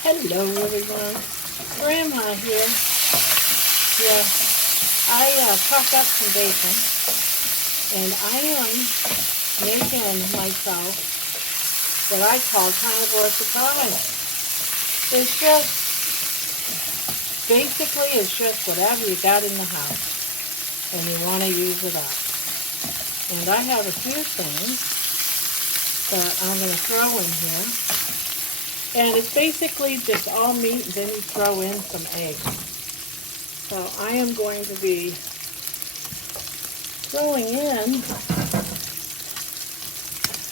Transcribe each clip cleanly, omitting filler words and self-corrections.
Hello everyone, Grandma here. Yeah, I chopped up some bacon and I am making myself what I call Carnivore Surprise. It's just, basically it's just whatever you got in the house and you want to use it up. And I have a few things that I'm going to throw in here. And it's basically just all meat, and then you throw in some eggs. So I am going to be throwing in,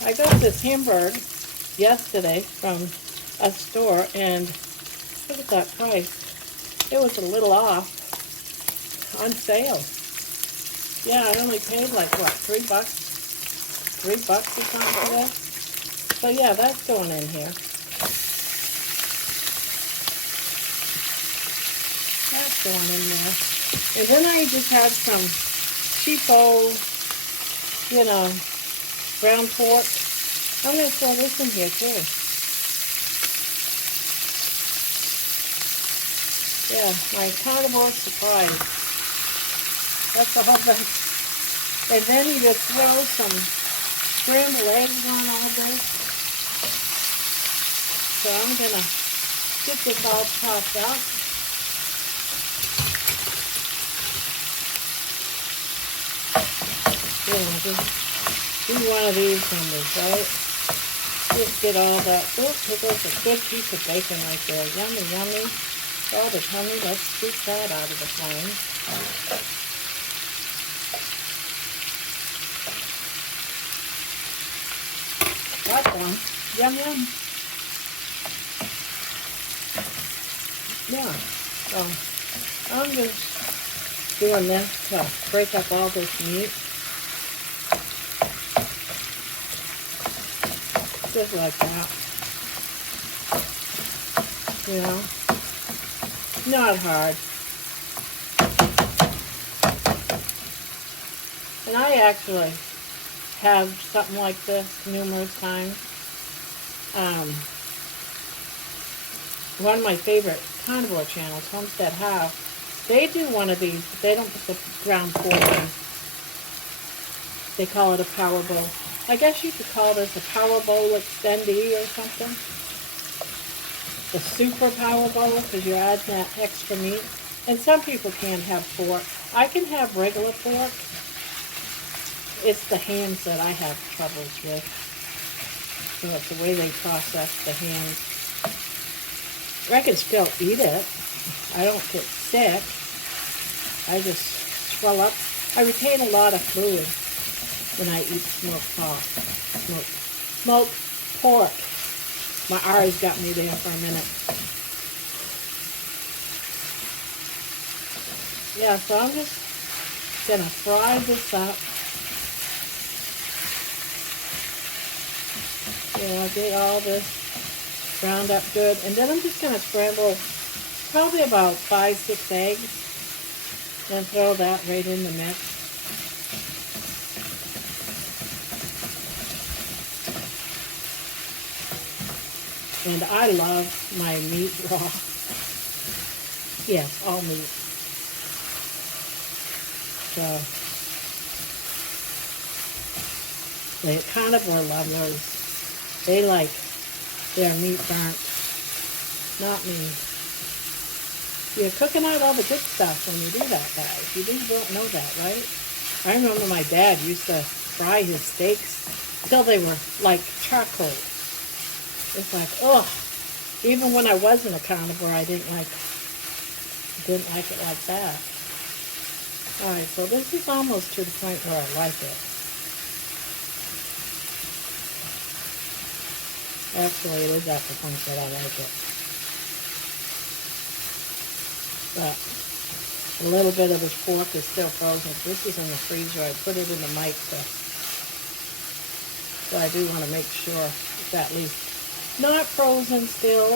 I got this hamburger yesterday from a store, and look at that price. It was a little off, on sale. Yeah, I only paid like, what, $3? $3 or something for that? So yeah, that's going in here. That's going in there. And then I just have some cheapo, ground pork. I'm going to throw this in here too. Yeah, my Carnivore Surprise. That's all that. And then you just throw some scrambled eggs on all this. So I'm going to get this all chopped up. Yeah, just do one of these numbers, right? Just get all that. Oh, here goes a good piece of bacon right there. Yummy, yummy. Oh, the tummy, let's scoop that out of the flame. That's one. Yum, yum. Yeah, so I'm just doing this to break up all this meat. Just like that. Not hard. And I actually have something like this numerous times. One of my favorite carnivore channels, Homestead House, they do one of these, but they don't put the ground pork in. They call it a power bowl. I guess you could call this a power bowl extendee or something. The super power bowl, because you're adding that extra meat. And some people can't have pork. I can have regular pork. It's the hams that I have troubles with. So it's the way they process the hams. I can still eat it. I don't get sick. I just swell up. I retain a lot of fluid when I eat smoked pork. My eyes got me there for a minute. Yeah, so I'm just gonna fry this up. Get all this browned up good, and then I'm just gonna scramble probably about 5-6 eggs, and throw that right in the mix. And I love my meat raw. Yes, all meat. So, the carnivore lovers, they like their meat burnt. Not me. You're cooking out all the good stuff when you do that, guys. You don't know that, right? I remember my dad used to fry his steaks until they were like charcoal. It's like, ugh. Even when I wasn't a carnivore, I didn't like it like that. Alright, so this is almost to the point where I like it. Actually, it is at the point that I like it. But a little bit of this pork is still frozen. This is in the freezer. I put it in the mic, so I do want to make sure it's at least not frozen still.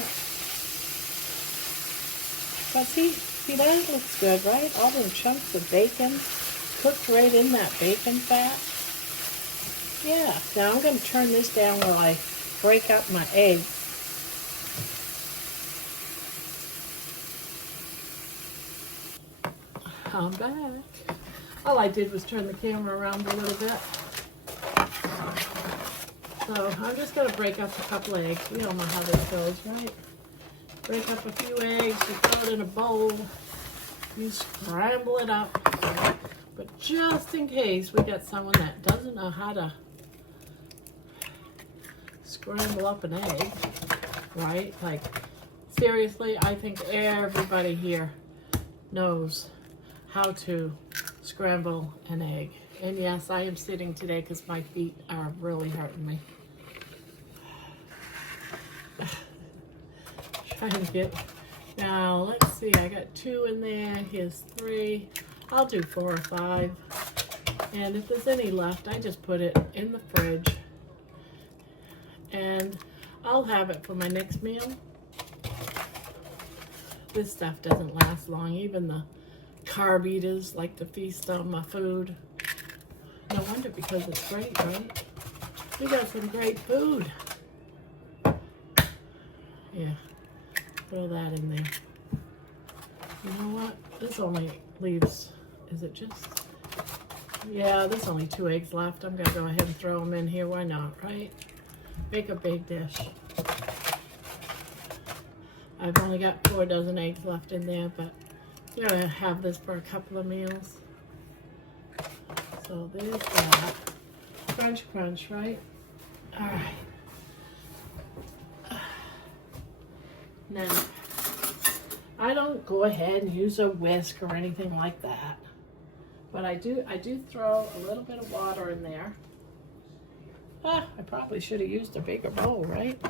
But see that looks good, right? All them chunks of bacon cooked right in that bacon fat. Yeah, now I'm going to turn this down while I break up my eggs. I'm back. All I did was turn the camera around a little bit. So I'm just going to break up a couple eggs. We all know how this goes, right? Break up a few eggs, you throw it in a bowl, you scramble it up. But just in case we got someone that doesn't know how to scramble up an egg, right? Like, seriously, I think everybody here knows how to scramble an egg. And yes, I am sitting today because my feet are really hurting me. Trying to get, now let's see, I got 2 in there, here's 3. I'll do 4 or 5. And if there's any left, I just put it in the fridge. And I'll have it for my next meal. This stuff doesn't last long. Even the carb eaters like to feast on my food. No wonder, because it's great, right? We got some great food. Yeah, throw that in there. You know what? This only leaves, is it just? Yeah, there's only 2 eggs left. I'm gonna go ahead and throw them in here. Why not, right? Make a big dish. I've only got 4 dozen eggs left in there, but I'm gonna have this for a couple of meals. So there's that. Crunch, crunch, right? All right. Now, I don't go ahead and use a whisk or anything like that, but I do throw a little bit of water in there. I probably should have used a bigger bowl, right?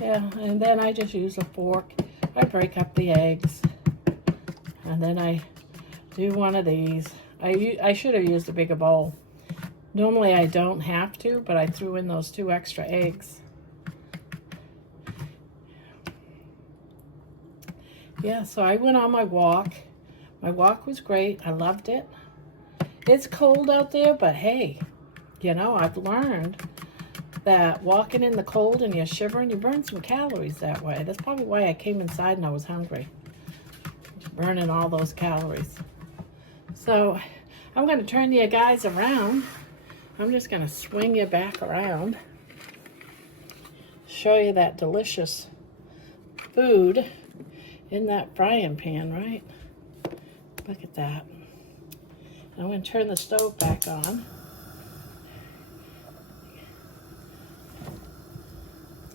Yeah, and then I just use a fork. I break up the eggs, and then I do one of these. I should have used a bigger bowl. Normally I don't have to, but I threw in those 2 extra eggs. Yeah, so I went on my walk. My walk was great. I loved it. It's cold out there, but hey, you know, I've learned that walking in the cold and you're shivering, you burn some calories that way. That's probably why I came inside and I was hungry. Just burning all those calories. So I'm going to turn you guys around. I'm just going to swing you back around. Show you that delicious food in that frying pan, right? Look at that. I'm going to turn the stove back on.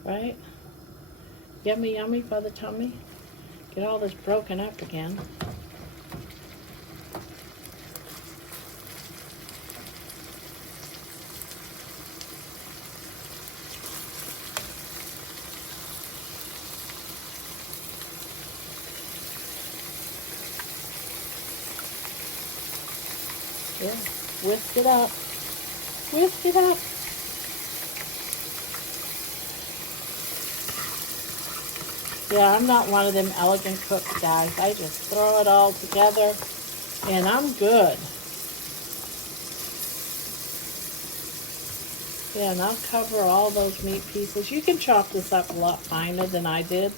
Right? Yummy, yummy for the tummy. Get all this broken up again. Yeah, whisk it up. Whisk it up. Yeah, I'm not one of them elegant cooks, guys. I just throw it all together and I'm good. Yeah, and I'll cover all those meat pieces. You can chop this up a lot finer than I did.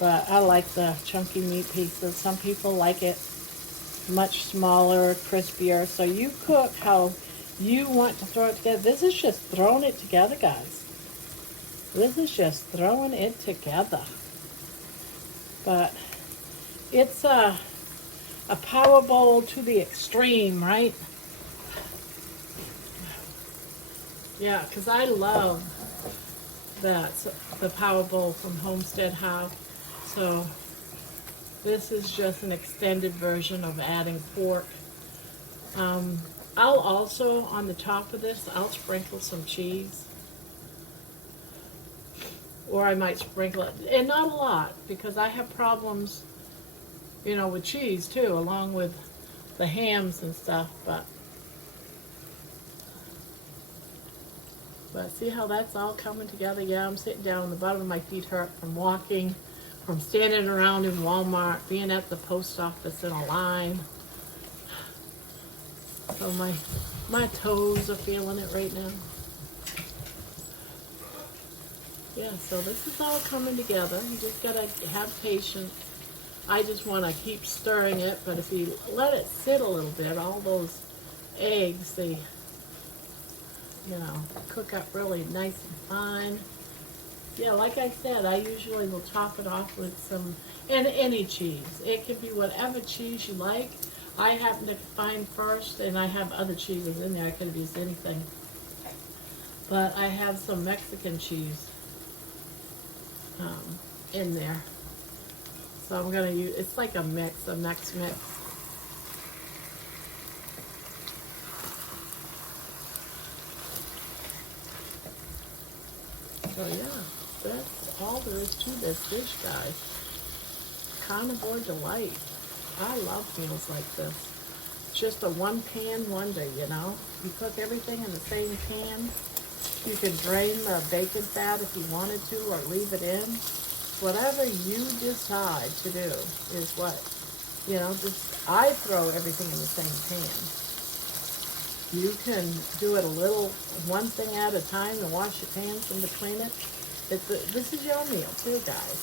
But I like the chunky meat pieces. Some people like it much smaller, crispier. So you cook how you want to throw it together. This is just throwing it together, guys. This is just throwing it together. But it's a power bowl to the extreme, right? Yeah, because I love that, the power bowl from Homestead House. So this is just an extended version of adding pork. I'll also, on the top of this, I'll sprinkle some cheese. Or I might sprinkle it, and not a lot, because I have problems, you know, with cheese too, along with the hams and stuff, but see how that's all coming together? Yeah, I'm sitting down, the bottom of my feet hurt from walking, from standing around in Walmart, being at the post office in a line. So my toes are feeling it right now. Yeah, so this is all coming together. You just gotta have patience. I just want to keep stirring it, but if you let it sit a little bit, all those eggs, they, cook up really nice and fine. Yeah, like I said, I usually will top it off with some, and any cheese. It can be whatever cheese you like. I happen to find first, and I have other cheeses in there. I could have used anything. But I have some Mexican cheese in there. So I'm going to use, it's like a mix, a Mex mix. So yeah, that's all there is to this dish, guys. Carnivore delight. I love meals like this. It's just a one-pan wonder, You cook everything in the same pan. You can drain the bacon fat if you wanted to, or leave it in. Whatever you decide to do is what, I throw everything in the same pan. You can do it a little, one thing at a time, and wash your pans in between it. This is your meal too, guys.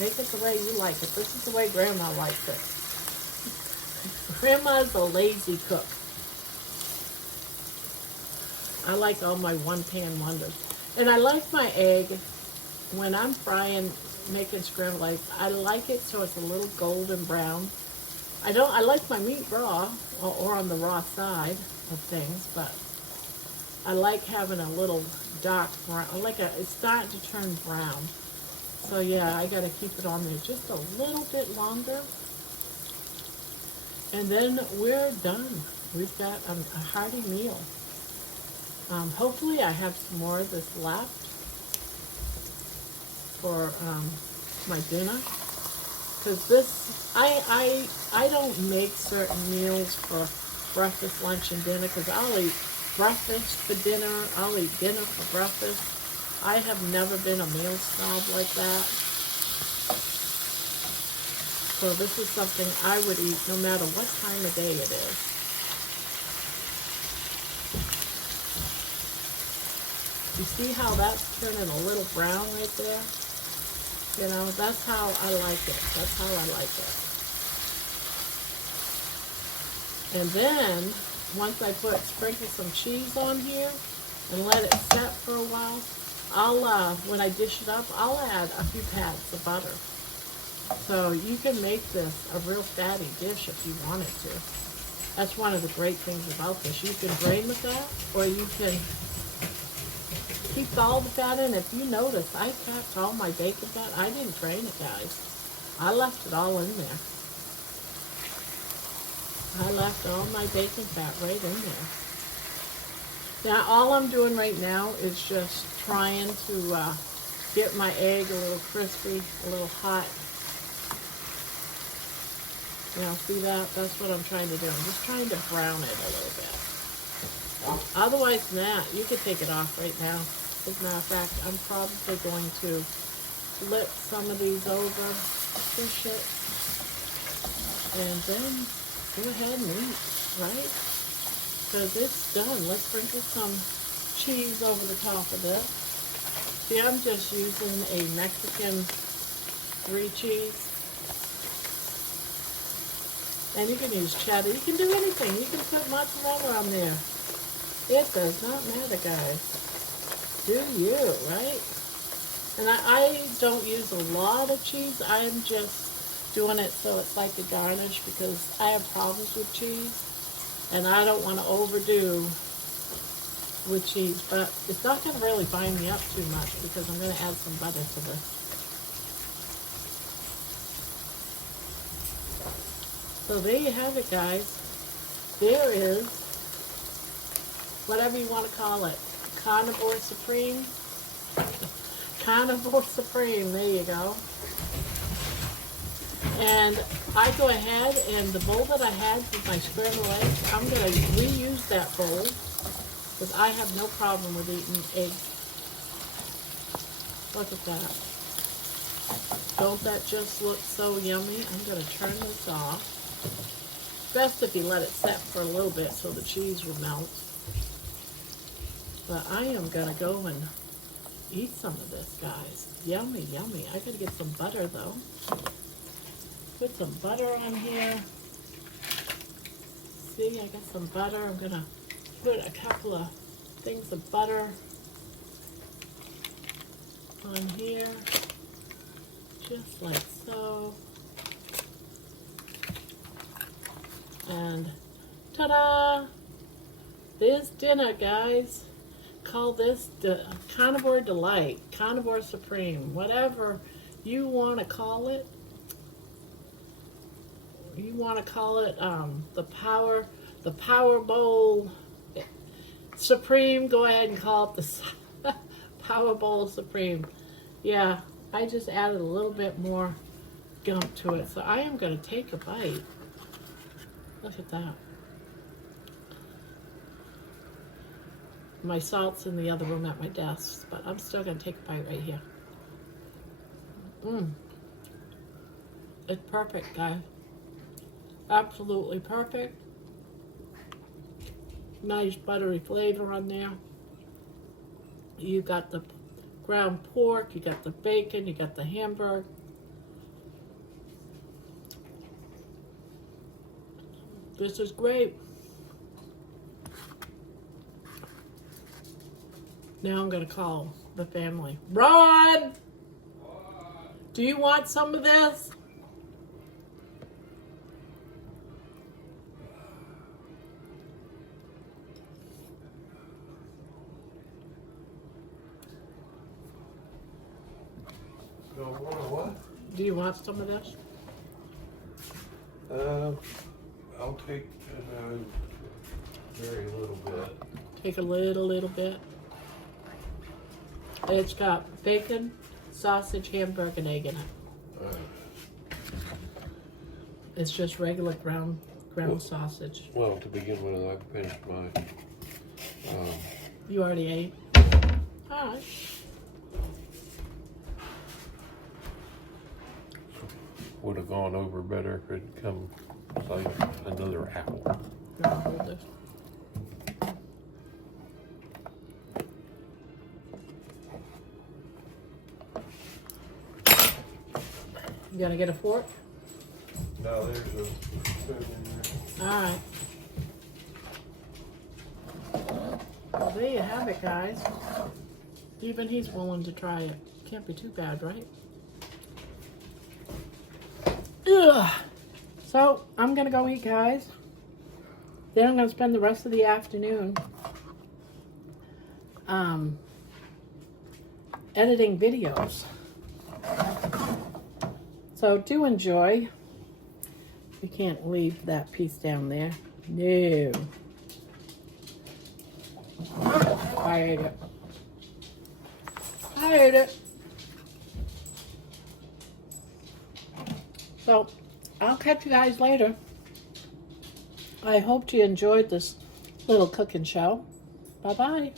Make it the way you like it. This is the way Grandma likes it. Grandma's a lazy cook. I like all my one-pan wonders. And I like my egg, when I'm frying, making scrambled eggs, I like it so it's a little golden brown. I like my meat raw, or on the raw side of things, but I like having a little dark brown. It's starting to turn brown. So yeah, I gotta keep it on there just a little bit longer. And then we're done. We've got a hearty meal. Hopefully I have some more of this left for my dinner, because I don't make certain meals for breakfast, lunch, and dinner, because I'll eat breakfast for dinner, I'll eat dinner for breakfast. I have never been a meal snob like that. So this is something I would eat no matter what time of day it is. You see how that's turning a little brown right there? That's how I like it. That's how I like it. And then, once I sprinkle some cheese on here and let it set for a while, when I dish it up, I'll add a few pads of butter. So you can make this a real fatty dish if you wanted to. That's one of the great things about this. You can drain the fat, or you can keep all the fat in. If you notice, I kept all my bacon fat. I didn't drain it, guys. I left it all in there. I left all my bacon fat right in there. Now, all I'm doing right now is just trying to get my egg a little crispy, a little hot. See that? That's what I'm trying to do. I'm just trying to brown it a little bit. Otherwise than that, you can take it off right now. As a matter of fact, I'm probably going to flip some of these over, push it, and then go ahead and eat, right? Because it's done. Let's sprinkle some cheese over the top of this. See, I'm just using a Mexican 3 cheese. And you can use cheddar. You can do anything. You can put mozzarella on there. It does not matter, guys. Do you, right? And I don't use a lot of cheese. I'm just doing it so it's like a garnish, because I have problems with cheese. And I don't want to overdo with cheese. But it's not going to really bind me up too much, because I'm going to add some butter to this. So there you have it, guys. There is, whatever you want to call it, Carnivore Supreme. Carnivore Supreme, there you go. And I go ahead, and the bowl that I had with my scrambled eggs, I'm going to reuse that bowl, because I have no problem with eating eggs. Look at that. Don't that just look so yummy? I'm going to turn this off. Best if you let it set for a little bit so the cheese will melt. But I am going to go and eat some of this, guys. Yummy, yummy. I gotta get some butter, though. Put some butter on here. See, I got some butter. I'm gonna put a couple of things of butter on here. Just like so. And ta-da! There's dinner, guys. Call this Carnivore Delight, Carnivore Supreme, whatever you want to call it. You want to call it the Power Bowl Supreme. Go ahead and call it the Power Bowl Supreme. Yeah, I just added a little bit more gump to it, so I am going to take a bite. Look at that. My salt's in the other room at my desk, but I'm still going to take a bite right here. It's perfect, guys. Absolutely perfect. Nice buttery flavor on there. You got the ground pork, you got the bacon, you got the hamburger. This is great. Now I'm going to call the family. Ron! Do you want some of this? What? Do you want some of this? I'll take very little bit. Take a little bit. It's got bacon, sausage, hamburger, and egg in it. It's just regular ground sausage. Well, to begin with, I finished my. You already ate? All right. Would have gone over better if it'd come like another apple. I'll hold this. You gonna get a fork? No, there's a spoon in there. All right. Well, there you have it, guys. Even he's willing to try it. Can't be too bad, right? Ugh. So, I'm gonna go eat, guys. Then I'm gonna spend the rest of the afternoon editing videos. So do enjoy. You can't leave that piece down there. No. I ate it. I ate it. So I'll catch you guys later. I hope you enjoyed this little cooking show. Bye-bye.